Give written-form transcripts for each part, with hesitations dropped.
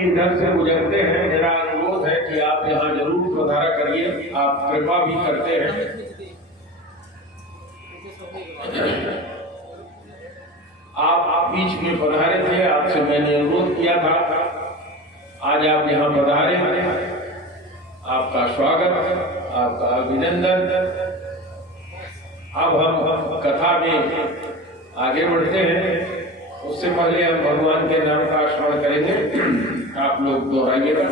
इधर से गुजरते हैं, मेरा अनुरोध है कि आप यहाँ जरूर पधारा करिए, आप कृपा भी करते हैं। आप बीच में पधारे थे, आपसे मैंने अनुरोध किया था, आज आप यहाँ पधारे, आपका स्वागत, आपका अभिनंदन। अब हम कथा में आगे बढ़ते हैं, उससे पहले हम भगवान के नाम का स्मरण करेंगे। आप लोग दोहराइएगा।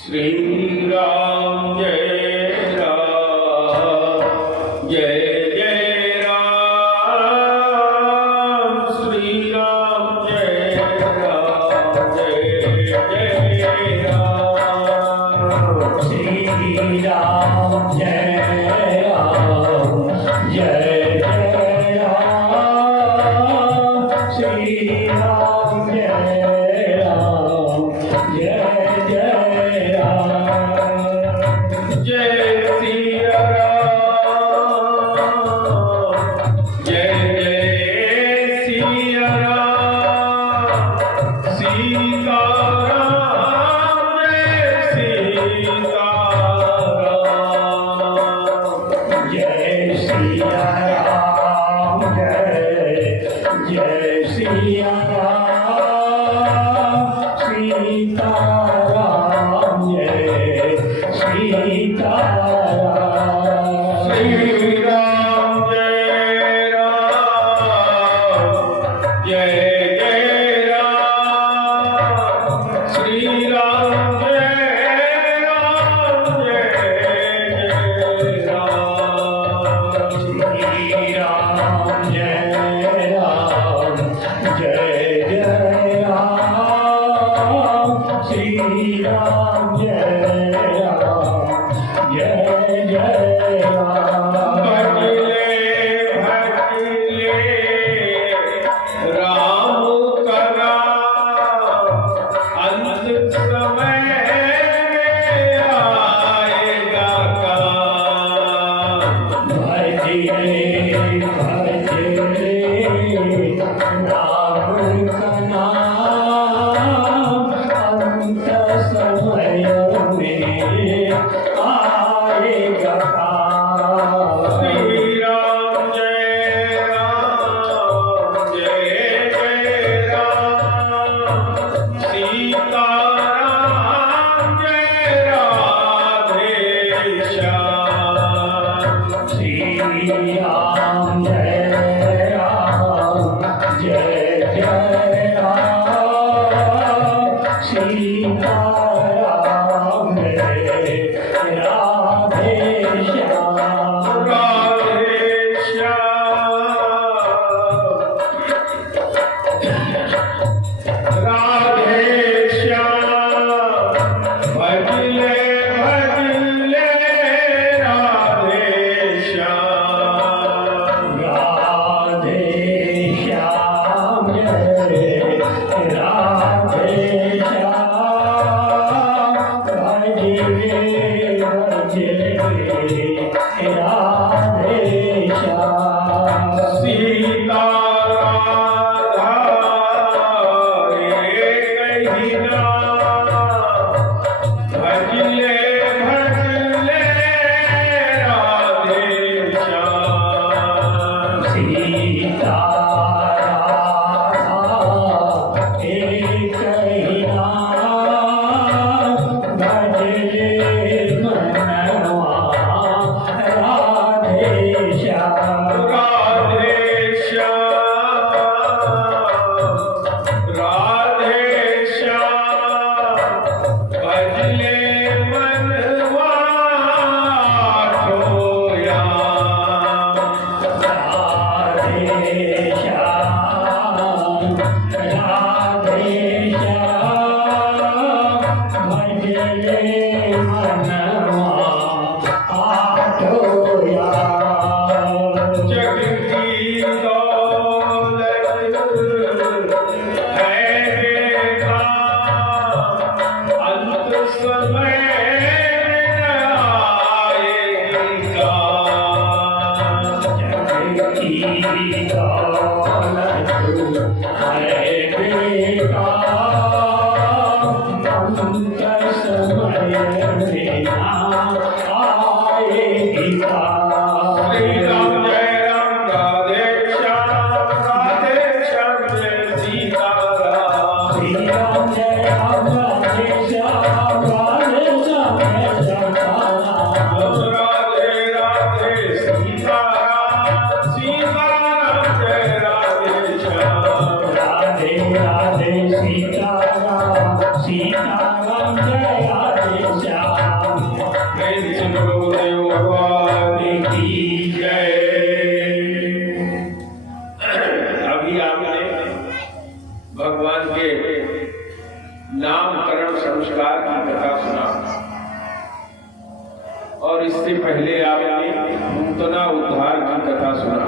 श्री राम जय राम, जय जय राम, श्री राम जय राम, जय जय राम, श्री राम जय राम, जय जय राम, श्री राम जय राम, जय जय राम, जय सिया राम, जय जय सिया राम, सीता राम, जय सीता राम, जय सिया राम, जय सिया राम, सीता राम, जय सीता राम, श्री राम जय राम, जय जय राम, श्री राम जय राम, जय जय राम, श्री राम जय राम, जय है बेटा अंत समय में आए गीता। श्री राम जय राम राधे श्याम जय सीताराम। श्री राम जय राम राधे श्याम राधे श्याम जय सीताराम। राधे राधे सीताराम सीताराम जय राधे श्याम। राधे राधे सीताराम सीताराम जय राधे श्याम। प्रेम से बोलो देव भगवान की जय। अभी आपने भगवान के नामकरण संस्कार की कथा सुना और इससे पहले आपने पूतना उद्धार की कथा सुना।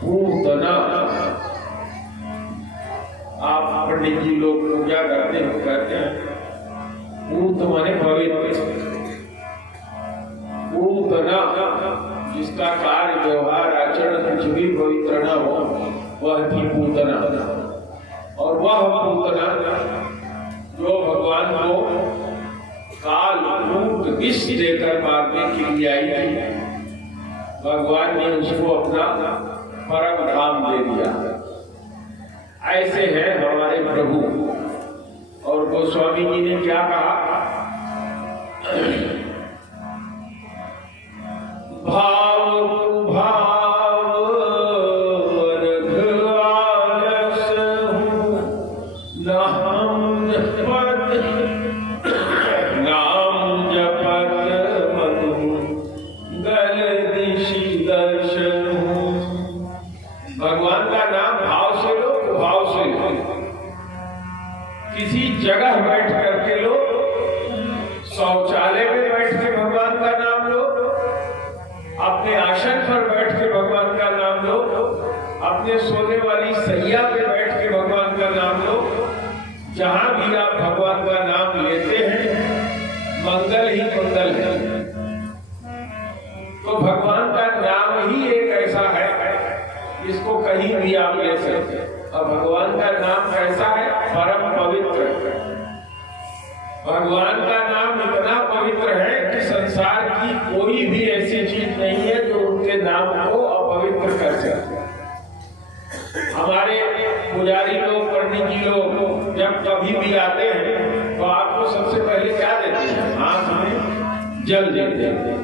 पूतना, आप पंडित जी लोग पूजा करते हो, कहते हैं पूत माने पवित्र। पूतना जिसका कार्य व्यवहार आचरण कुछ भी पवित्र न हो वह थी पूतना। और वह पूतना जो भगवान को काल रूप विष देकर मारने के लिए आई थी, भगवान ने उसको अपना परम धाम दे दिया। ऐसे हैं हमारे प्रभु। और गोस्वामी जी ने क्या कहा? भाव भाव रघुआलस हूँ, न हम जपत नाम जपत मधु गल दिशि दर्शन हूँ। भगवान का नाम भाव से लो, भाव से लो। किसी जगह बैठ करके लो, शौचालय में बैठ के भगवान का नाम लो, अपने आसन पर बैठ के भगवान का नाम लो, अपने सोने वाली सैया पे बैठ के भगवान का नाम लो। जहां भी आप भगवान का नाम लेते हैं मंगल ही मंगल है। तो भगवान का नाम ही एक ऐसा है इसको कहीं भी आप ले सकते हैं। और भगवान का नाम कैसा है? परम पवित्र। भगवान का नाम इतना पवित्र है कि संसार की कोई भी ऐसी चीज नहीं है जो उनके नाम को अपवित्र कर सके। हमारे पुजारी लोग, पंडित जी लोग जब कभी भी आते हैं तो आपको सबसे पहले क्या देते हैं? हाथ में जल देते हैं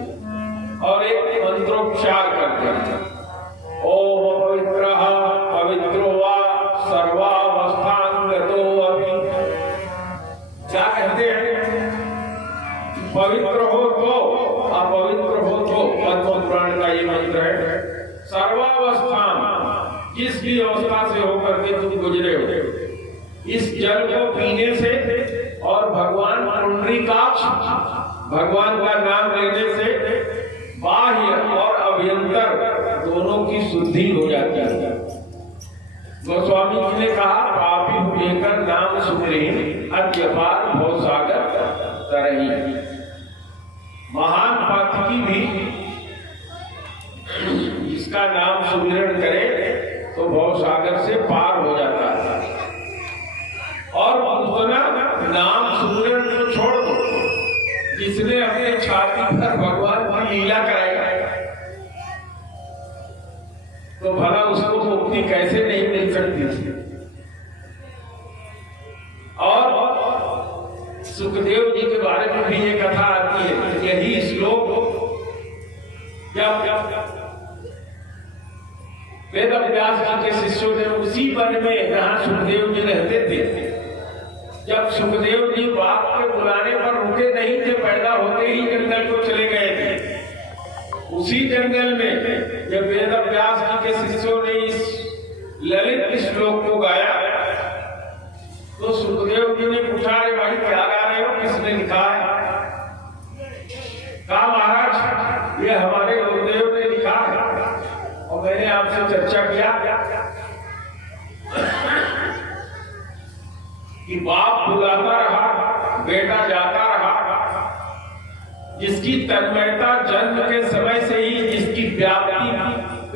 और एक मंत्रोच्चार करते हैं। ओम पवित्रः पवित्रो वा सर्वावस्थांगतो अपि। क्या कहते हैं? पवित्र हो तो, अपवित्र हो तो। पद्म पुराण का ये मंत्र है। सर्वावस्थान, जिस भी अवस्था से होकर के तुम गुजरे हो, इस जल को पीने से और भगवान पुंडरीकाक्ष भगवान का नाम लेने से बाह्य और अभ्यंतर दोनों की शुद्धि हो जाती है। गोस्वामी जी ने कहा, पापी लेकर नाम सुमरे अद्यपार भव सागर तरही। महान पातकी भी जिसका नाम सुमिरन करे तो भव सागर से पार हो जाता है। और पूतना नाम सुमिरन को छोड़ दो, जिसने अपने छाती पर भगवान की लीला कराई तो भला उसको मुक्ति कैसे नहीं मिल सकती थी। और सुखदेव जी के बारे में भी ये कथा आती है। यही श्लोक जब वेद व्यास जी के शिष्यों ने उसी वन में जहां सुखदेव जी रहते थे, जब सुखदेव जी बाप के बुलाने पर रुके नहीं थे, पैदा होते ही जंगल को चले गए थे। उसी जंगल में जब वेद व्यास जी के शिष्यों ने इस ललित श्लोक को गाया तो सुखदेव जी ने पूछा, अरे भाई क्या गा रहे हो, किसने लिखा है? कहा, महाराज ये हमारे गुरुदेव ने लिखा है और मैंने आपसे चर्चा किया कि बाप बुलाता रहा, बेटा जाता रहा, जिसकी तन्मयता जन्म के समय से ही, जिसकी व्याप्ति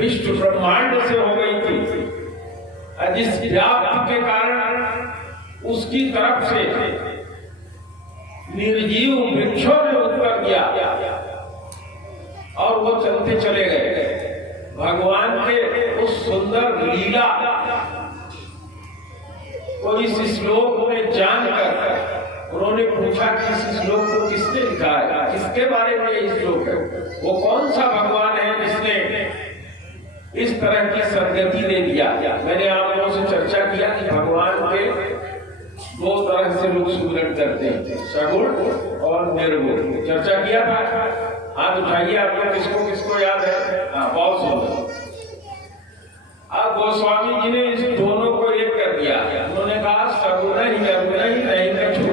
विश्व ब्रह्मांड से हो गई थी, जिस व्याप्ति के कारण उसकी तरफ से निर्जीव वृक्षों ने उत्तर दिया और वो चलते चले गए। भगवान के उस सुंदर लीला को इस श्लोक में जानकर उन्होंने पूछा कि इस श्लोक को किसने लिखा है, किसके बारे में ये श्लोक है, वो कौन सा भगवान है जिसने इस तरह की सद्गति दे दिया। मैंने आप लोगों से चर्चा किया कि भगवान के दो तरह से लोग सुमिरन करते हैं, सगुण और निर्गुण। चर्चा किया था, हाथ उठाइए आप लोग, किसको किसको याद है? हाँ, बहुत सुंदर। अब गोस्वामी जी ने इस दोनों को एक कर दिया। उन्होंने कहा सगुण ही निर्गुण ही नहीं कछु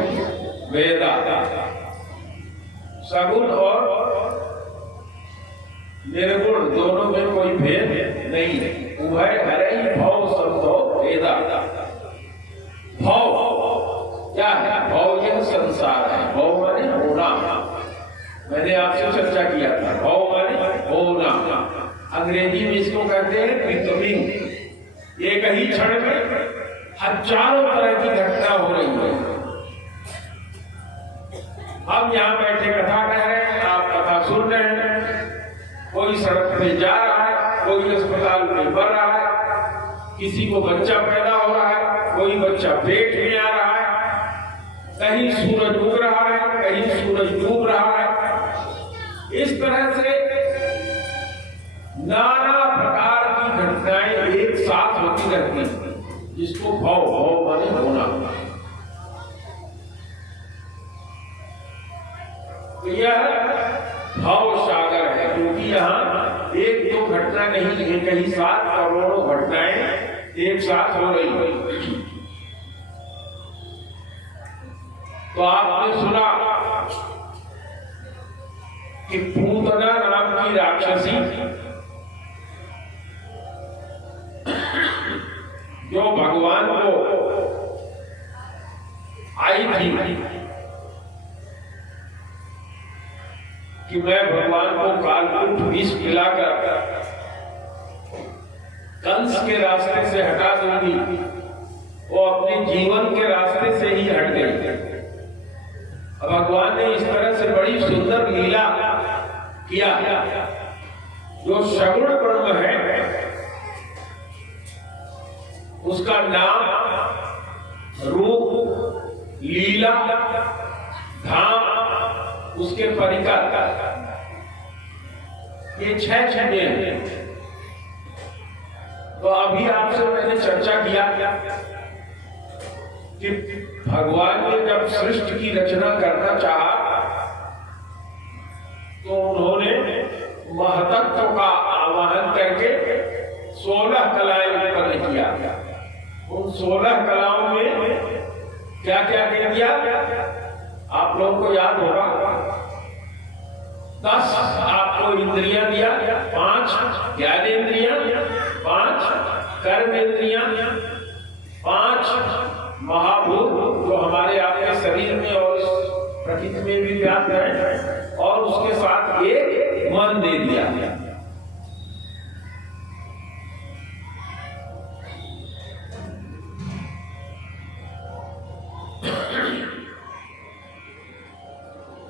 वेदा। सगुण और निर्गुण दोनों में कोई भेद नहीं है। उभय हरे भव शब्दो वेदा। भव क्या है? भव यह संसार है। भव माने होना। मैंने आपसे चर्चा किया था, भव माने होना। अंग्रेजी में इसको कहते हैं बिकमिंग। एक ही क्षण में हजारों तरह की घटना हो रही है। हम यहाँ बैठे कथा कह रहे हैं, आप कथा सुन रहे हैं। कोई सड़क पे जा रहा है, कोई अस्पताल में बढ़ रहा है, किसी को बच्चा पैदा हो रहा है, कोई बच्चा पेट में आ रहा है, कहीं सूरज उग रहा है, कहीं सूरज डूब रहा है। इस तरह से नाना प्रकार की घटनाएं एक साथ होती रहती हैं, जिसको भव भव माने होना। तो यह भव सागर है, क्योंकि यहाँ एक दो घटना नहीं, एक ही साथ करोड़ों घटनाएं एक साथ हो रही है। तो आपने सुना कि पूतना नाम की राक्षसी जो भगवान को आई थी कि मैं भगवान को कालकूट विष पिलाकर कंस के रास्ते से हटा दूंगी, वो अपने जीवन के रास्ते से ही हट गई। भगवान ने इस तरह से बड़ी सुंदर लीला किया। जो सगुण ब्रह्म है उसका नाम, रूप, लीला, धाम, उसके परिकर, ये 6 चीजें हैं। तो अभी आपसे मैंने चर्चा किया कि भगवान ने जब सृष्टि की रचना करना चाहा तो उन्होंने महतत्व का आवाहन करके 16 कलाएं उत्पन्न किया। उन 16 कलाओं में क्या क्या दे दिया आप लोगों को याद होगा। 10 आपको इंद्रियां दिया, 5 ज्ञानेंद्रियां, 5 कर्मेंद्रियां, 5 महाभूत जो हमारे आपके शरीर में और प्रकृति में भी व्याप्त है, और उसके साथ एक मन दे दिया।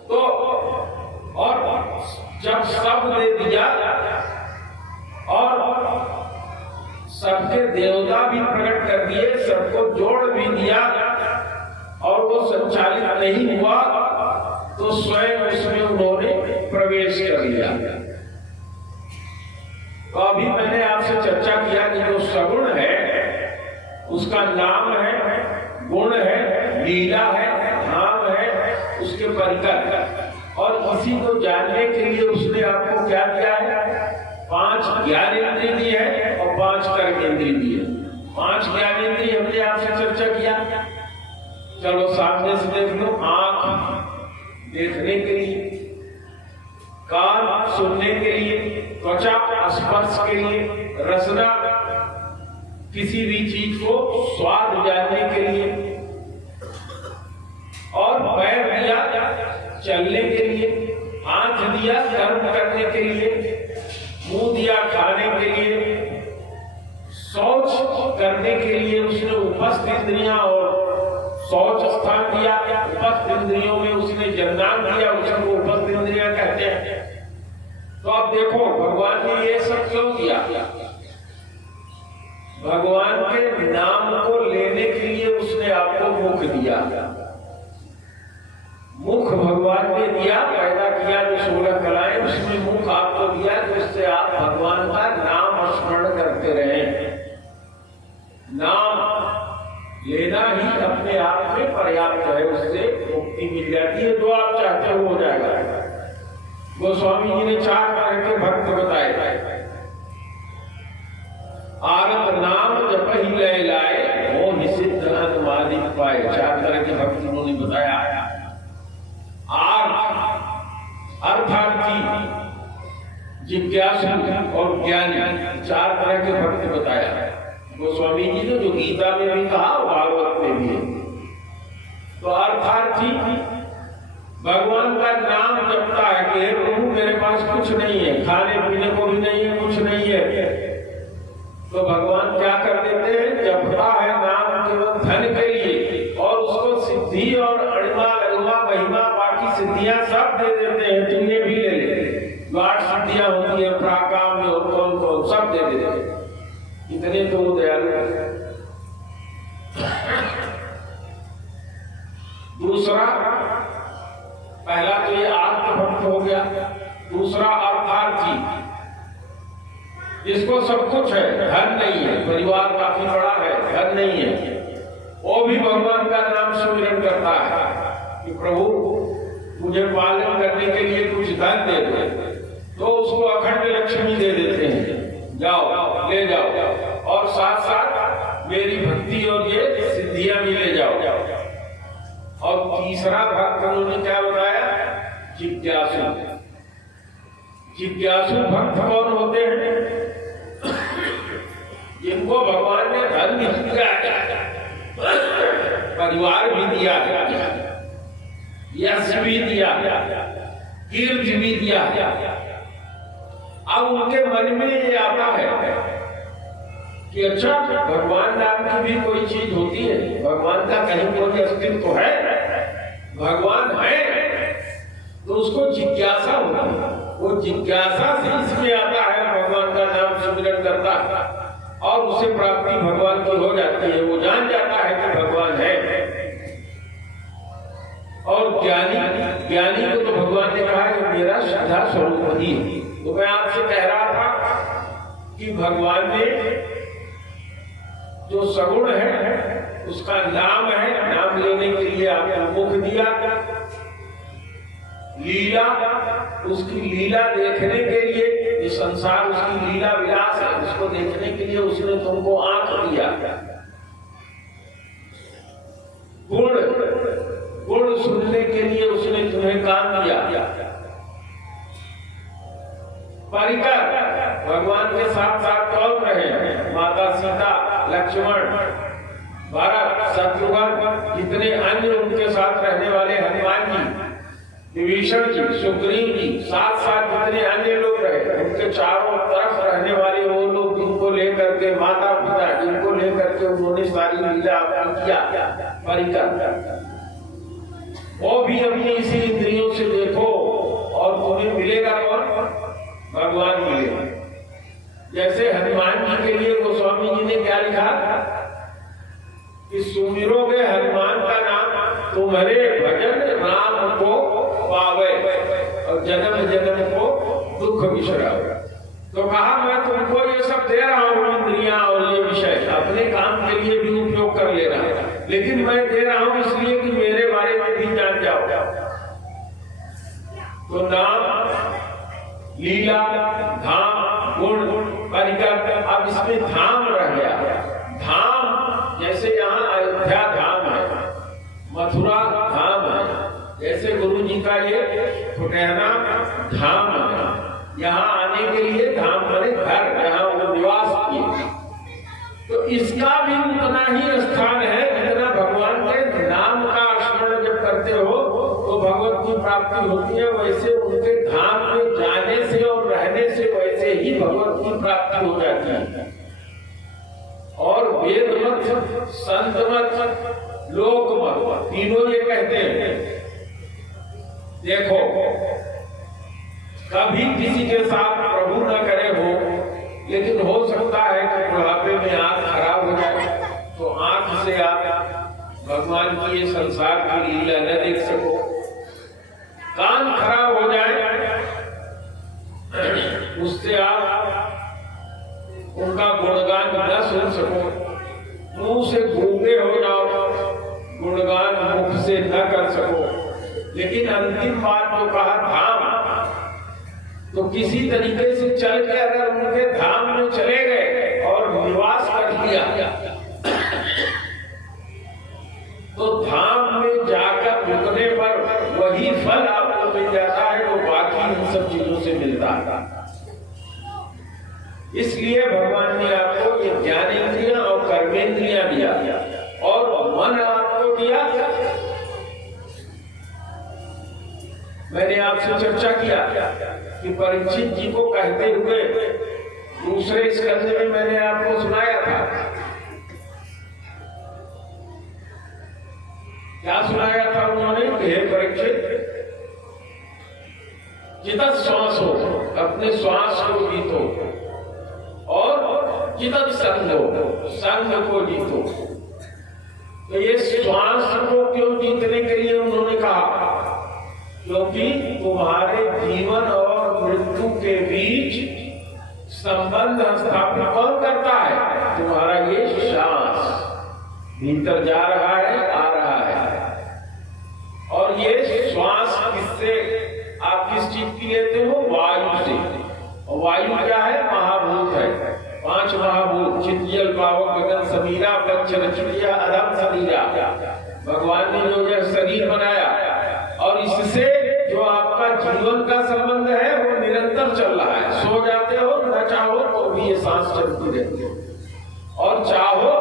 तो और जब सब दे दिया और सबके देवता भी प्रकट कर दिए, सबको जोड़ भी दिया और वो संचालित नहीं हुआ, तो स्वयं उसमें उन्होंने प्रवेश कर लिया। तो अभी मैंने आपसे चर्चा किया कि जो सगुण है उसका नाम है, गुण है, लीला है, धाम है, उसके परिकर, और इसी को जानने के लिए उसने आपको क्या दिया है? 5 ज्ञानेंद्रिय दी है और 5 कर्मेंद्रिय दी है। 5 ज्ञानेंद्रिय हमने आपसे चर्चा किया। चलो सामने से देख लो। आंख देखने के लिए, कान सुनने के लिए, त्वचा स्पर्श के लिए, रसना किसी भी चीज को स्वाद जानने के लिए, और पैर दिया चलने के लिए, हाथ दिया कर्म करने के लिए, मुंह दिया खाने के लिए, शौच करने के लिए उसने उपस्थ इंद्रियां और शौच स्थान दिया, उपस्थ इंद्रियों में उसने जन्नान दिया, उसको उपस्थ इंद्रियां कहते हैं। तो अब देखो भगवान ने ये सब क्यों दिया? भगवान के नाम को लेने के लिए उसने आपको मुख दिया। मुख भगवान ने दिया, पैदा किया जो 16 कलाएं, उसमें मुख आपको दिया जिससे आप भगवान का नाम स्मरण करते रहें। नाम लेना ही अपने आप में पर्याप्त है, उससे मुक्ति मिल जाती है। जो आप चाहते हो जाएगा। गोस्वामी जी ने 4 तरह के भक्त बताए। आरत नाम जप ही लय लाए, हो निषिद्ध अनुमादिक पाए। 4 तरह के भक्त उन्होंने बताया। अर्थार्थी, जिज्ञासु और ज्ञानी, 4 तरह के भक्त बताया गोस्वामी जी ने, जो गीता में भी कहा भागवत में भी है। तो अर्थार्थी भगवान का नाम जपता है कि हे प्रभु मेरे पास कुछ नहीं है, खाने पीने को भी नहीं है, कुछ नहीं है, तो भगवान क्या कर देते हैं? जपता है नाम केवल धन के लिए और उसको सिद्धि और अणिमा लघुमा महिमा बाकी सिद्धियां सब दे देते हैं। तुमने भी ले ले, 8 सिद्धियां होती है प्राकाम में, कौन सब दे देते हैं। इतने तो वो दयालु है। दूसरा, पहला तो ये आत्मभक्त हो गया। दूसरा अर्थार्थी, जिसको सब कुछ है, धन नहीं है, परिवार काफी बड़ा है, धन नहीं है, वो भी भगवान का नाम सुमिरन करता है कि प्रभु मुझे पालन करने के लिए कुछ धन दे दो, तो उसको अखंड लक्ष्मी दे देते हैं, जाओ ले जाओ, और साथ साथ मेरी भक्ति और ये सिद्धियां भी ले जाओ। और तीसरा भक्त उन्होंने क्या बताया? जिज्ञासु। जिज्ञासु भक्त कौन होते हैं? जिनको भगवान ने धन भी दिया, परिवार भी दिया, यश भी दिया, कीर्ति भी दिया। अब उनके मन में ये आता है कि अच्छा, भगवान नाम की भी कोई चीज होती है, भगवान का कहीं कोई अस्तित्व तो है, भगवान है, तो उसको जिज्ञासा होती है। वो जिज्ञासा से इसमें आता है, भगवान का नाम सुमिरन करता है और उसे प्राप्ति भगवान की हो जाती है। वो जान जाता है कि भगवान है। और ज्ञानी को तो भगवान ने कहा कि मेरा श्रद्धा स्वरूप ही है। तो मैं आपसे कह रहा था कि भगवान ने जो सगुण है उसका नाम है, नाम लेने के लिए आपको मुख दिया। लीला, उसकी लीला देखने के लिए, ये संसार उसकी लीला विलास है, उसको देखने के लिए उसने तुमको आंख दिया। गुण सुनने के लिए उसने तुम्हें कान दिया। परिकर, भगवान के साथ साथ कौन रहे? माता सीता, लक्ष्मण, भरत, शत्रुघ्न, जितने अन्य उनके साथ रहने वाले, हनुमान जी, विभीषण जी, सुग्रीव जी, साथ साथ जितने अन्य लोग रहे, उनके चारों तरफ रहने वाले वो लोग जिनको लेकर के, माता पिता जिनको लेकर के उन्होंने सारी लीला किया, परिकर, वो भी अपनी इसी इंद्रियों से देखो और तुम्हें मिलेगा कौन? भगवान मिलेगा। जैसे हनुमान जी के लिए गोस्वामी जी ने क्या लिखा कि सुमिरोगे हनुमान का नाम, तुम्हारे भजन राम को पावे और जन्म जन्म को दुख बिसरावे। तो कहा मैं तुमको ये सब दे रहा हूँ, इंद्रियां और ये विषय अपने काम के लिए भी उपयोग कर ले रहा है, लेकिन मैं दे रहा हूँ इसलिए कि मेरे बारे में भी जान जाओ। तो नाम, लीला, धाम, गुण, परिकर, अब इसमें धाम रह गया। धाम जैसे यहाँ अयोध्या धाम है, मथुरा धाम है, जैसे गुरु जी का ये फुटेहना धाम है। यहाँ आने के लिए धाम बने घर, जहाँ वो निवास किए। तो इसका भी उतना ही स्थान है जितना भगवान के नाम का स्मरण जब करते हो तो भगवत की प्राप्ति होती है, वैसे उनके धाम में जाने से और रहने से वैसे से ही भगवत की प्राप्ति हो जाती है। और वेद मत, संत मत, लोक मत, तीनों ये कहते हैं देखो कभी किसी के साथ प्रभु न करे हो, लेकिन हो सकता है कि बुढ़ापे में आंख खराब हो जाए, तो आंख से आप भगवान की ये संसार की लीला न देख सको। कान खराब हो जाए, उससे आप उनका गुणगान न सुन सको। मुंह से गूंगे हो जाओ, गुणगान मुख से न कर सको। लेकिन अंतिम बात जो कहा धाम, तो किसी तरीके से चल के अगर उनके धाम में चले गए और निवास कर लिया, तो धाम में जाकर रुकने पर वही फल आपको मिल जाता है जो बाकी इन सब चीजों से मिलता है। इसलिए भगवान ने आपको ये ज्ञानेंद्रियां और कर्मेंद्रियां दिया और मन आपको दिया। मैंने आपसे चर्चा किया कि परीक्षित जी को कहते हुए दूसरे स्कंद में मैंने आपको सुनाया था। क्या सुनाया था उन्होंने? हे परीक्षित, जितना श्वास हो अपने श्वास को जीतो और जितना संग हो संग को जीतो। तो ये श्वास को क्यों जीतने के लिए उन्होंने कहा? क्योंकि तुम्हारे जीवन और मृत्यु के बीच संबंध स्थापित कौन करता है? तुम्हारा ये श्वास भीतर जा रहा है, आ रहा है। और ये श्वास किससे, आप किस चीज की लेते हो? वायु से। और वायु क्या है? महाभूत है। 5 महाभूत, चित्त जल पावक गगन समीरा पंच रचनिया अधम शरीरा। भगवान ने जो यह शरीर बनाया और इससे जो आपका जीवन का संबंध है वो निरंतर चल रहा है। सो जाते हो न चाहो तो भी ये सांस चलती रहती है, और चाहो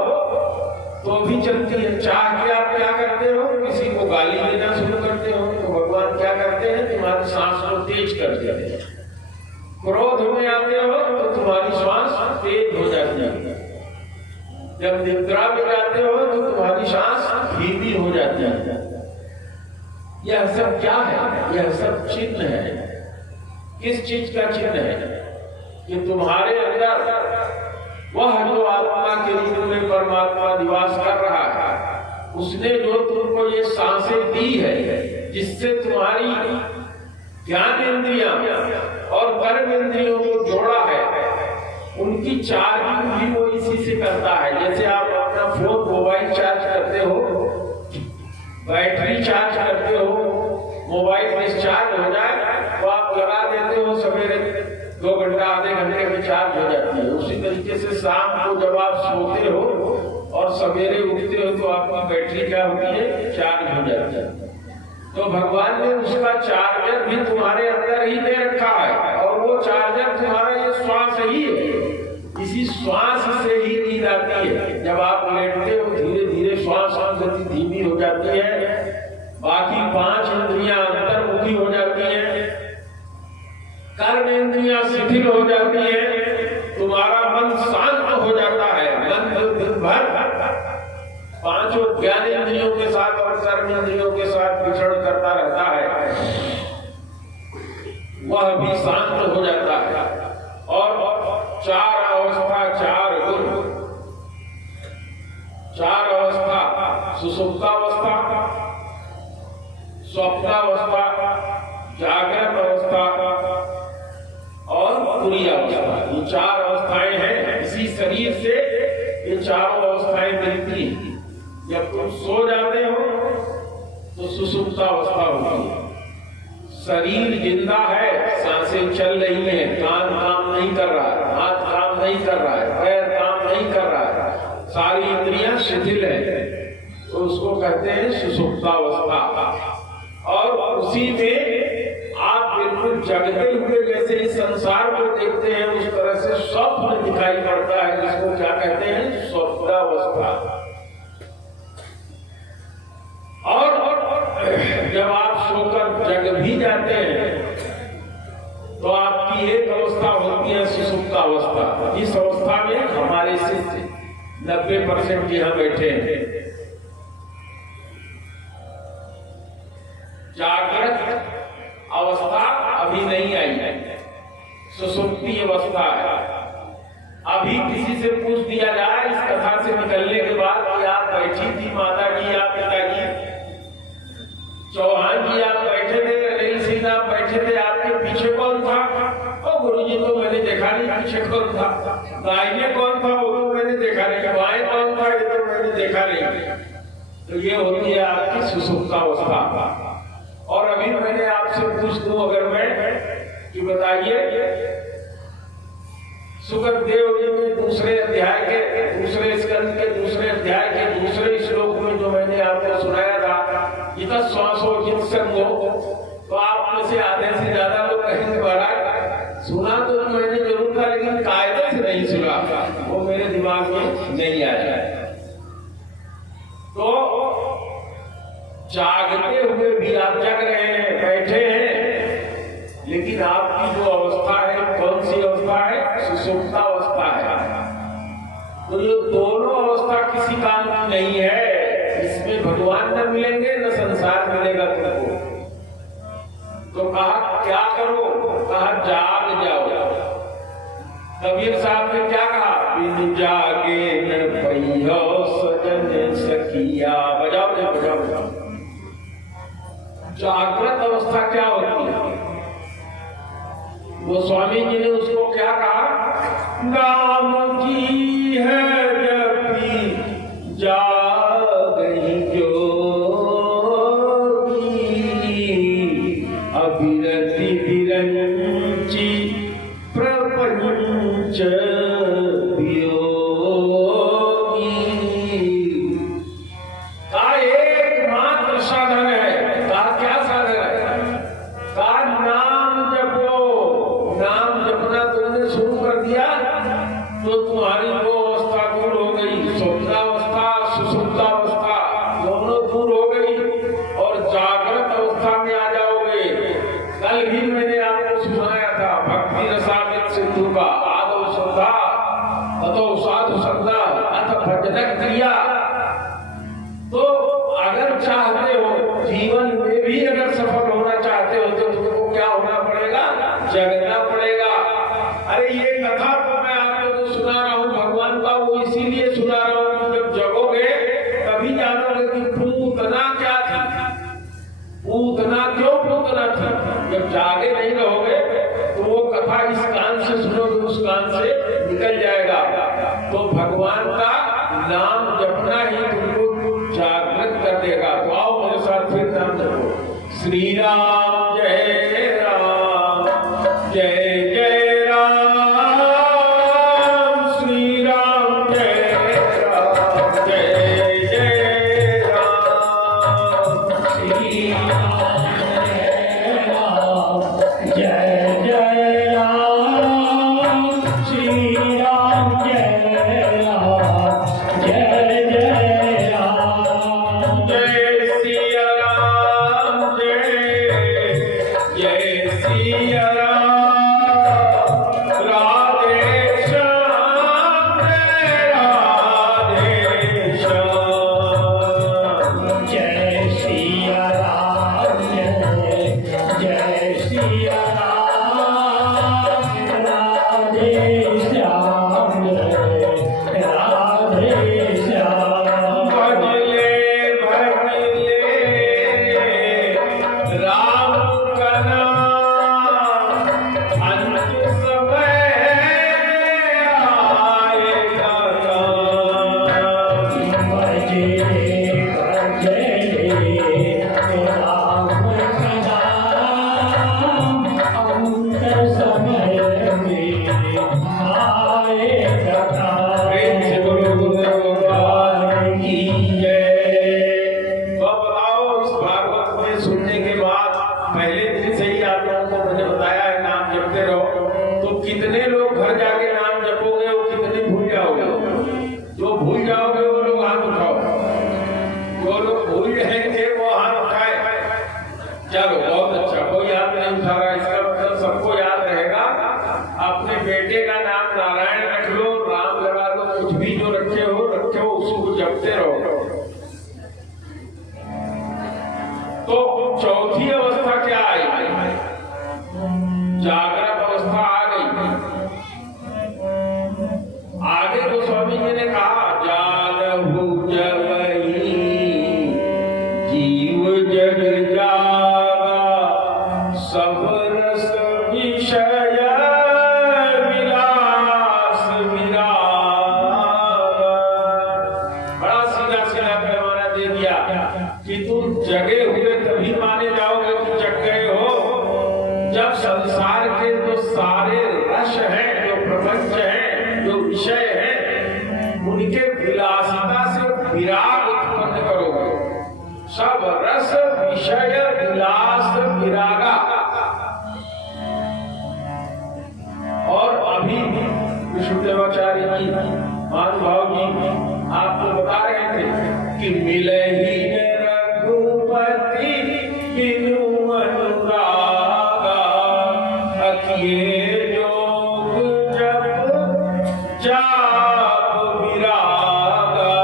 तो भी चलती है। चाह के आप क्या करते हो? किसी को गाली देना शुरू करते हो, तो भगवान क्या करते हैं? तुम्हारी सांस को तेज कर देते हैं। क्रोध में आते हो तो तुम्हारी सांस तेज हो जाती है। जब निद्रा में जाते हो तो तुम्हारी सांस धीमी हो जाती है। यह सब क्या है? यह सब चिन्ह है। किस चीज का चिन्ह है? कि तुम्हारे अंदर वह जो आत्मा के रूप में परमात्मा निवास कर रहा है, उसने जो तुमको ये सांसें दी है, जिससे तुम्हारी ज्ञान इंद्रियां और कर्म इंद्रियों को जोड़ा है, उनकी चार्जिंग भी वो इसी से करता है। जैसे आप अपना फोन मोबाइल चार्ज करते हो, बैटरी चार्ज करते हो, मोबाइल डिस्चार्ज हो जाए तो आप लगा देते हो, सवेरे 2 घंटा आधे घंटे में चार्ज हो जाती है। उसी तरीके से शाम को जब आप सोते हो और सवेरे उठते हो तो आपकी बैटरी क्या होती है? चार्ज हो जाती है। तो भगवान ने उसका चार्जर भी तुम्हारे अंदर ही दे रखा है, और वो चार्जर तुम्हारा ये श्वास ही है। इसी श्वास से ही नींद आती है। जब आप लेटते हो धीरे धीरे श्वास की गति धीमी हो जाती है, बाकी 5 इंद्रियां अंतर्मुखी हो जाती हैं, कर्म इंद्रियां शिथिल हो जाती हैं, तुम्हारा मन शांत हो जाता है। मन दिन भर 5 ज्ञान इंद्रियों के साथ और कर्म इंद्रियों के साथ विचरण करता रहता है, वह भी शांत हो जाता है। और 4 अवस्था, 4 गुण, 4 अवस्था, सुषुप्तावस्था, स्वप्नावस्था, जागृत अवस्था और तुरीय अवस्था। ये 4 अवस्थाएं हैं। इसी शरीर से ये चारों अवस्थाएं मिलती हैं। जब तुम सो जाते हो तो सुषुप्तावस्था होती है। शरीर जिंदा है, सांसें चल रही हैं, कान काम नहीं कर रहा है, हाथ काम नहीं कर रहा है, पैर काम नहीं कर रहा है, सारी इंद्रियां शिथिल है, तो उसको कहते हैं सुषुप्तावस्था। और उसी में आप बिल्कुल जगते हुए जैसे इस संसार को देखते हैं, उस तरह से स्वप्न दिखाई पड़ता है, जिसको क्या कहते हैं? स्वप्नावस्था। और जब आप सोकर जग भी जाते हैं तो आपकी एक अवस्था होती है अवस्था, इस अवस्था में हमारे शिष्य 90% यहाँ बैठे हैं। जागृत अवस्था अभी नहीं आई है, सुसुप्ति अवस्था है। अभी किसी से पूछ दिया जाए इस कथा से निकलने के बाद कि आप बैठी थी माता जी या पिताजी, चौहान जी आप बैठे थे, अनिल सिंह आप बैठे थे, आपके पीछे कौन था? और गुरुजी तो मैंने देखा नहीं पीछे कौन था। दाहिने कौन था? वो तो मैंने देखा नहीं। बाएं कौन था? ये तो मैंने देखा नहीं। तो ये होती है आपकी सुसुप्त अवस्था। और अभी मैंने आपसे पूछ दूं अगर मैं कि बताइए, सुखदेव जी में दूसरे अध्याय के दूसरे स्कंद के दूसरे अध्याय के दूसरे श्लोक में जो मैंने आपको सुनाया था, इतना श्वासो जिनसंगो, तो आप में से आधे से ज्यादा लोग कहेंगे महाराज सुना तो मैंने जरूर था लेकिन कायदे से नहीं सुना, वो मेरे दिमाग में नहीं आया। तो जागते हुए भी आप जग रहे हैं, बैठे हैं, लेकिन आपकी जो अवस्था है कौन सी अवस्था है? सुसुप्त अवस्था है। तो ये दोनों अवस्था किसी काम की नहीं है। इसमें भगवान न मिलेंगे न संसार मिलेगा तुमको। तो कहा क्या करो? कहा जाग जाओ। कबीर साहब ने क्या कहा? बिन जागे न पैयो सजन सखिया। बजाओ बजाओ बजाओ। जागृत अवस्था क्या होती है? वो स्वामी जी ने उसको क्या कहा? नाम की है जपी जागहि जोगी, अविरति विरंचि प्रपंच वियोगी। का एकमात्र साधन है। का क्या साधन है? का नाम जपो। नाम जपना तुमने शुरू कर दिया तो तुम्हारी वो अवस्था दूर हो गई। स्वप्नावस्था सुसुप्तावस्था दोनों दूर हो गई और जागृत अवस्था में आ जाओगे। कल भी मैंने आपको सुनाया था भक्ति रसामित सिंधु का आदो श्रद्धा ततो साधु श्रद्धा अथ भजनक क्रिया। तो अगर चाहते हो जीवन में भी अगर सफल होना चाहते हो तो तुमको क्या होना पड़ेगा? जगना पड़ेगा। अरे ये कथा तो मैं आपको जो सुना रहा हूँ भगवान का, वो इसीलिए सुना रहा हूँ जब जगोगे तभी जानोगे कि पूतना क्या थी। पूतना क्यों पूतना थी? जब जागे नहीं रहोगे तो वो कथा इस कान से सुनोगे उस कान से निकल जाएगा। तो भगवान का नाम जपना ही तुमको जागृत कर देगा। तो आओ मेरे साथ फिर नाम जपो। श्री राम जय राम, जय जय राम। श्री राम जय राम, जय जय राम। श्री राम जय राम, जय जय राम। श्री राम जय राम, जय जपते रहो। तो चौथी अवस्था क्या आई? जागृत अवस्था आ गई। आगे गोस्वामी जी ने कहा, जानहु जबहि जीव जग जागा, सब रस विषय विलास विरागा। बड़ा सीधा सीधा पैमाना दे दिया कि तुम जगे हुए तभी माने जाओगे कि जग गए हो जब संसार के जो सारे रस हैं, जो प्रपंच है, जो विषय है, उनके विलासिता से विराग उत्पन्न करोगे। सब रस विषय विलास विरागा। और अभी विष्णुदेवाचार्य जी, महानुभाव जी आपको बता रहे थे कि मिले ही रघुपति बिनु अनुरागा, अकिए योग जप जाप विरागा।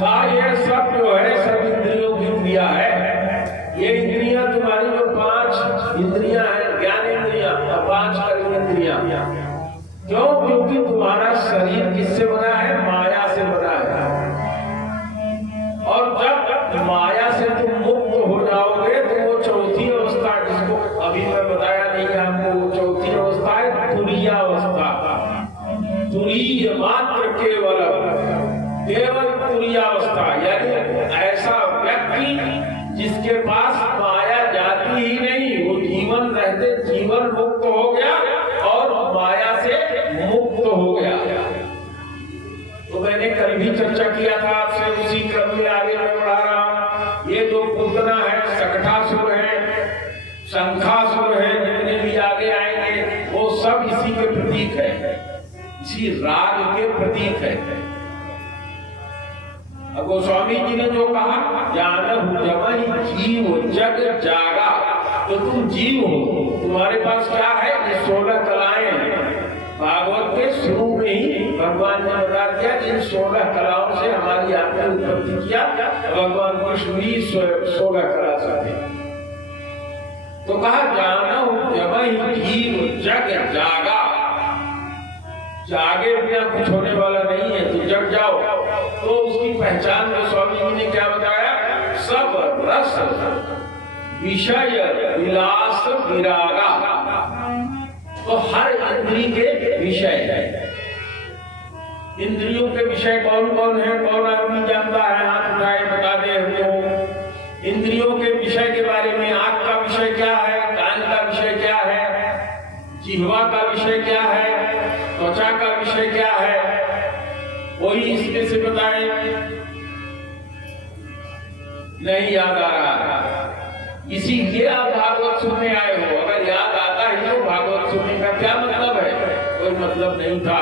का ये सब जो है सब इंद्रियों की क्रिया है। ये इंद्रियां तुम्हारी जो 5 इंद्रियां हैं, ज्ञान इंद्रियां, 5 कर्म इंद्रियां, क्यों? क्योंकि तुम्हारा शरीर किससे बना है? माया से बना है। और जब माया से तुम मुक्त हो जाओगे तो वो चौथी अवस्था, जिसको अभी मैं बताया नहीं आपको, वो चौथी अवस्था है तुरीया अवस्था। तुरीय मात्र केवल तुरीया अवस्था, यानी ऐसा व्यक्ति जिसके पास माया जाती ही नहीं, वो जीवन रहते जीवन मुक्त हो गया और माया से मुक्त हो गया। तो मैंने कल भी चर्चा किया था आपसे, उसी क्रम में आगे मैं बढ़ा रहा हूं। ये दो पूतना है, सकटासुर है, शंखासुर है, जितने भी आगे आएंगे वो सब इसी के प्रतीक है, इसी राग के प्रतीक है। अब गोस्वामी जी ने जो कहा, जानहु जबहि जीव जग जागा, तो तुम जीव हो, तुम्हारे पास क्या है? ये 16 कलाएं। भागवत के शुरू में ही भगवान ने बता दिया, इन 16 कलाओं से हमारी आपने उत्पत्ति किया। भगवान कृष्ण भी 16 कला से थे। तो कहा, जानहु जबहि जीव जग जागा, जागे बिना कुछ होने वाला नहीं है, तो जग जाओ। तो उसकी पहचान में स्वामी जी ने क्या बताया? सब रस विषय विलास विरागा। तो हर इंद्री के विषय है। इंद्रियों के विषय कौन कौन है? कौन आदमी जानता है? हाथ उठाए, बता दे हमको। इंद्रियों के विषय के बारे में, आंख का विषय क्या है, कान का विषय क्या है, जिह्वा का विषय क्या है, त्वचा का विषय क्या है, वही इसमें से बताए। नहीं याद आ रहा, इसीलिए आप भागवत सुनने आए हो। अगर याद आता है तो भागवत सुनने का क्या मतलब है? कोई मतलब नहीं था।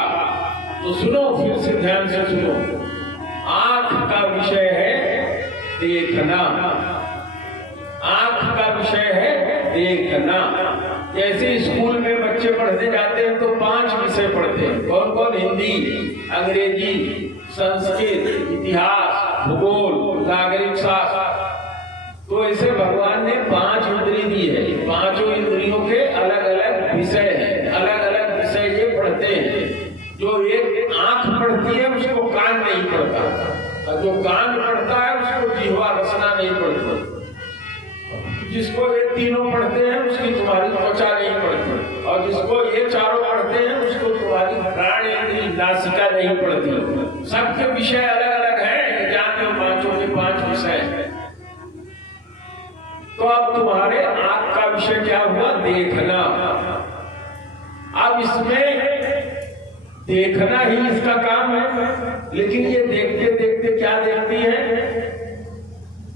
तो सुनो, फिर से ध्यान से सुनो। आंख का विषय है देखना, आंख का विषय है देखना। जैसे स्कूल में बच्चे पढ़ने जाते हैं तो 5 विषय पढ़ते हैं। कौन कौन? हिंदी, अंग्रेजी, संस्कृत, इतिहास, भूगोल, नागरिक शास्त्र। तो ऐसे भगवान ने 5 इंद्रिय दी है। 5 इंद्रियों के अलग अलग विषय हैं, अलग अलग विषय ये पढ़ते हैं। जो एक आंख पढ़ती है उसको कान नहीं पढ़ता, और जो कान पढ़ता है उसको जिह्वा रसना नहीं पढ़ती। जिसको ये तीनों पढ़ते हैं उसकी तुम्हारी त्वचा नहीं पढ़ती, और जिसको ये चारों पढ़ते हैं उसको तुम्हारी प्राण इंद्रिय नासिका नहीं पढ़ती। सबके विषय अलग अलग हैं, जानते हो 5 के 5 विषय। तो अब तुम्हारे आंख का विषय क्या हुआ? देखना। अब इसमें देखना ही इसका काम है, लेकिन ये देखते देखते क्या देखती है?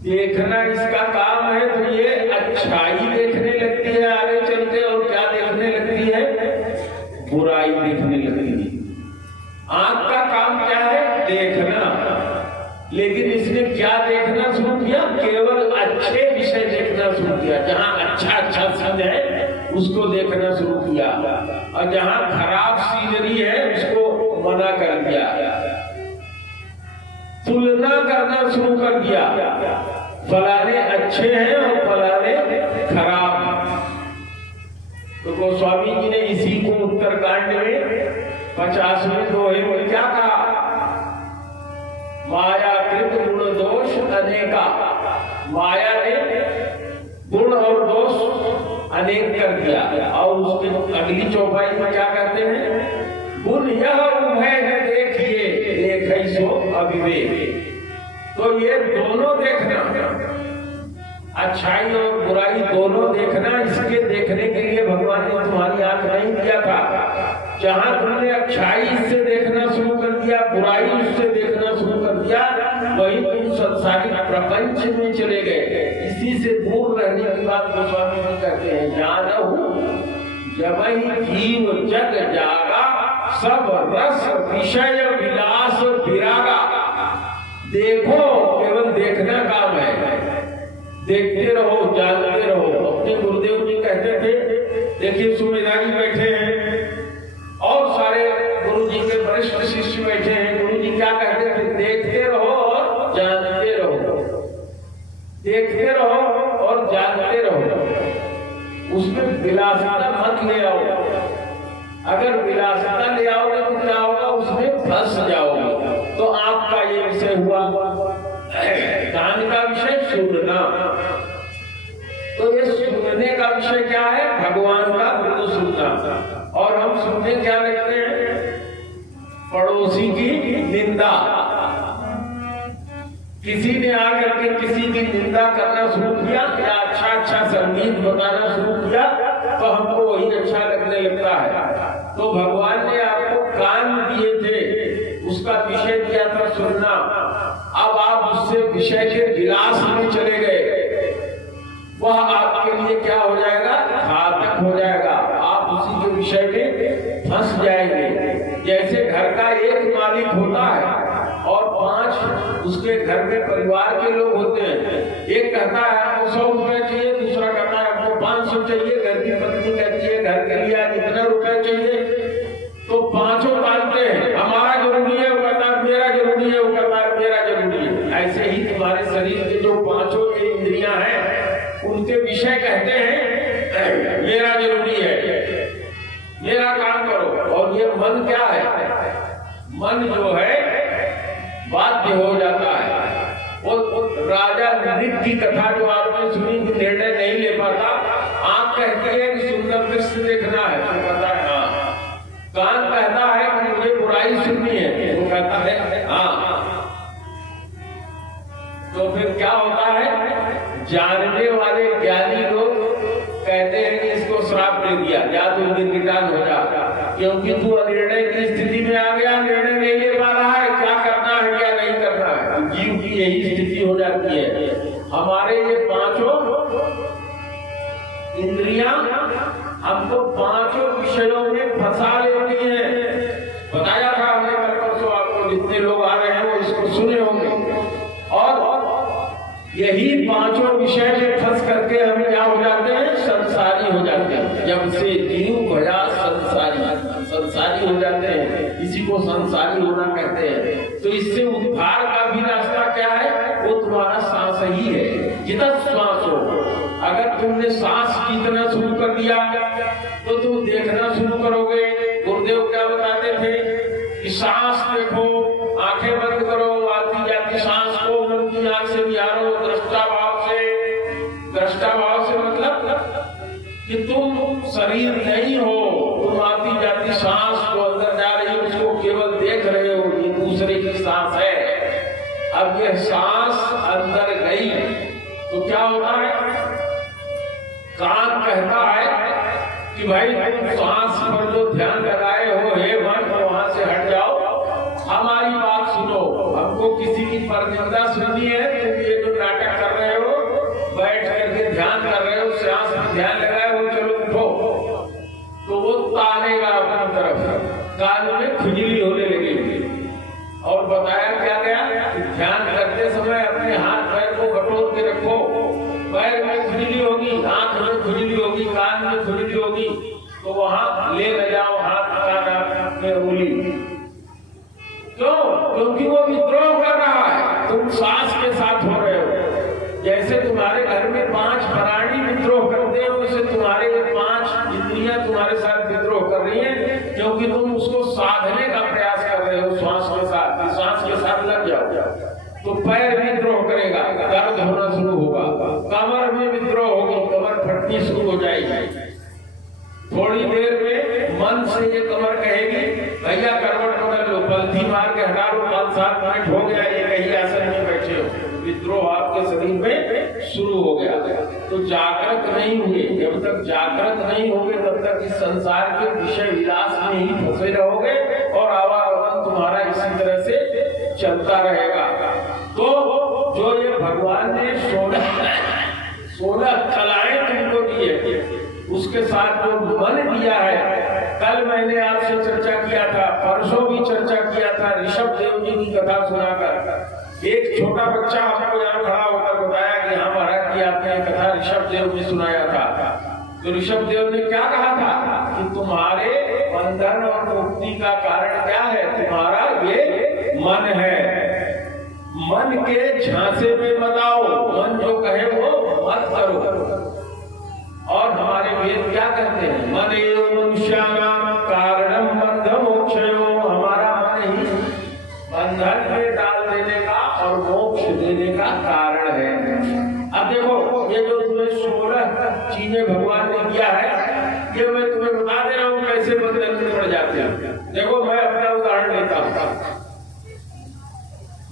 देखना इसका काम है तो ये अच्छाई देखने लगती है आगे चलते, और क्या देखने लगती है? बुराई देखने लगती है। आंख का काम क्या है? देखना। लेकिन इसने क्या देखना शुरू किया? केवल अच्छे विषय देखना शुरू किया। जहां अच्छा अच्छा चीज है उसको देखना शुरू किया, और जहां खराब सीनरी है उसको मना कर दिया। करना शुरू कर दिया, फलाने अच्छे हैं और फलाने खराब हैं। तो गोस्वामी जी ने इसी को उत्तरकांड में 50वें दोहे में क्या कहा? माया कृत गुण दोष अनेका, माया ने गुण और दोष अनेक कर दिया। और उसकी अगली चौपाई में क्या कहते हैं? गुण यह उभय है देखिए, देख सो अविवेक। तो ये दोनों देखना, अच्छाई और बुराई दोनों देखना, इसके देखने के लिए भगवान ने तुम्हारी आंख नहीं दिया था। जहां तुमने अच्छाई से देखना शुरू कर दिया, बुराई उससे देखना शुरू कर दिया, वही तुम संसारिक प्रपंच में चले गए। इसी से दूर रहने की बात गोस्वामी जी कहते हैं। जानहु जबहि जीव जग जागा, सब रस विषय विलास विरागा। देखो, केवल देखना काम है, देखते रहो, जानते रहो। अपने गुरुदेव जी कहते थे, देखिए सुमेधा जी बैठे हैं और सारे गुरु जी के वरिष्ठ शिष्य बैठे हैं। गुरु जी क्या कहते थे? देखते रहो और जानते रहो, देखते रहो और जानते रहो। उसमें विलासिता मत ले आओ। अगर विलासिता ले आओगे तो क्या होगा? उसमें फंस जाओगे। तो आपका ये विषय हुआ, कान का विषय सुनना। तो ये सुनने का विषय क्या है? भगवान का गुरु सुनना। और हम सुनने क्या लगते हैं? पड़ोसी की निंदा। किसी ने आकर के किसी की निंदा करना शुरू किया या अच्छा अच्छा संगीत बताना शुरू किया तो हमको वही अच्छा लगने लगता है। तो भगवान ने आपको कान दिए थे, उसका विषय दिया था सुनना। अब आप उससे विषय के विलास में चले गए, वह आपके लिए क्या हो जाएगा? घातक हो जाएगा। आप उसी के विषय में फंस जाएंगे। जैसे घर का एक मालिक होता है और 5 उसके घर में परिवार के लोग होते हैं। एक कहता है आपको 100 रुपए चाहिए, दूसरा कहता है आपको 500 चाहिए, घर की पत्नी कहती है घर के लिए आज इतना रुपए चाहिए। तो पांचों मानते हैं हमारा जरूरी है, वो कहता है मेरा जरूरी है, वो कहता है मेरा जरूरी है। ऐसे ही तुम्हारे शरीर के जो 5 इंद्रियां हैं उनके विषय कहते हैं मेरा जरूरी है, मेरा काम करो। और ये मन क्या है? मन जो है बाध्य हो जाता है। वो राजा नृप की कथा जो आपने सुनी, निर्णय नहीं ले पाता। आंख कहती है कि सुंदर दृश्य देखना है, तो कहता है हाँ। कान कहता है कि मुझे बुराई सुननी है, वो कहता है हाँ। तो फिर क्या होता है? जानने वाले ज्ञानी लोग कहते हैं कि इसको श्राप दे दिया, या तू निर्विकार हो जा, क्योंकि तू अनिर्णय की स्थिति में आ गया, निर्णय नहीं ले पा रहा है, क्या करना है क्या नहीं करना है। तो जीव की यही स्थिति हो जाती है। हमारे ये 5 इंद्रियां हमको 5 विषयों में फंसा लेती हैं। बताया था हमने कल परसों आपको, जितने लोग आ रहे हैं वो इसको सुने होंगे। और यही 5 विषय में फंस करके हम क्या हो जाते हैं? संसारी हो जाते हैं। जब से जीव भया संसारी हो जाते हैं, इसी को संसारी होना कहते हैं। तो इससे उद्धार का भी रास्ता क्या है? वो तुम्हारा सांस ही है। जितना श्वास हो, अगर तुमने सांस जीतना शुरू कर दिया तो तुम देखना शुरू करोगे। गुरुदेव क्या बताते थे कि सांस देखो, आंखें बंद करो, आती जाती सांस को मन की आंख से बिहारो, दृष्टा भाव से। दृष्टा भाव से मतलब कि तुम शरीर नहीं हो, तुम आती जाती सांस को अंदर जा रही हो, उसको केवल देख रहे हो, ये दूसरे की सांस है। अब ये सांस अंदर गई तो क्या होता है? कान कहता है कि भाई तुम सांस पर जो ध्यान लगाए हो, हे मन, वहां से हट जाओ, हमारी बात सुनो। हमको किसी की परनिंदा सुननी है, तुम ये जो नाटक कर रहे हो, बैठ करके ध्यान कर रहे हो, सांस पर ध्यान लगाए हो, चलो उठो। तो वो तानेगा अपनी तरफ, कान में खुजली होने लगेगी। और बताया क्या गया? ध्यान करते समय अपने हाथ पैर को बटोर के रखो। पैर में खुजली होगी, आंख में खुजली होगी, कान में खुजली होगी, तो वहां ले न जाओ हाथ कान में उंगली। क्यों? क्योंकि वो विद्रोह कर रहा है। तो तुम सास के साथ हो रहे हो। जैसे तुम्हारे घर में 5 प्राणी विद्रोह करते हैं, वैसे तुम्हारे 5 इंद्रियां तुम्हारे साथ विद्रोह कर रही हैं, क्योंकि तुम उसको साधने का प्रयास कर रहे हो श्वास के साथ। श्वास के साथ लग जाओ तो पैर विद्रोह करेगा, दर्द होना शुरू होगा, कमर में विद्रोह होगी, कमर फटनी शुरू हो जाएगी। थोड़ी देर में मन से ये कमर कहेगी भैया करवट बदल लो, पलथी मार के हटा लो, 5-7 मिनट हो गया ये कहीं आसन में बैठे हो। विद्रोह आपके शरीर में शुरू हो गया। तो जागृत नहीं हुए, जब तक जागृत नहीं होगे तब तक इस संसार के विषय विलास में ही फंसे रहोगे और आवागमन तुम्हारा इसी तरह से चलता रहेगा। तो जो ये भगवान ने 16 कलाएं तुमको दी है, उसके साथ जो मन दिया है, कल मैंने आपसे चर्चा किया था, परसों भी चर्चा किया था ऋषभ देव जी की कथा सुनाकर। एक छोटा बच्चा आपको यहाँ खड़ा होकर बताया कि हाँ महाराज की आपने कथा ऋषभ देव ने सुनाया था। तो ऋषभ देव ने क्या कहा था कि तुम्हारे बंधन और मुक्ति का कारण क्या है? तुम्हारा ये मन है। मन के झांसे में मत आओ, मन जो कहे वो मत करो। और हमारे वेद क्या कहते हैं? मन एव मनुष्याणां कारणं बंध मोक्षयो। हमारा मन ही बंधन में डाल देने का और मोक्ष देने का कारण है। अब देखो ये जो तुम्हें 16 चीजें भगवान ने दिया है, ये मैं तुम्हें बता दे रहा हूँ कैसे बंधन में पड़ जाते हैं। देखो मैं अपना उदाहरण लेता हूँ।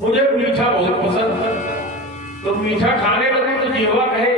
मुझे मीठा बहुत पसंद है, तो मीठा खाने लगे तो जीवा कहे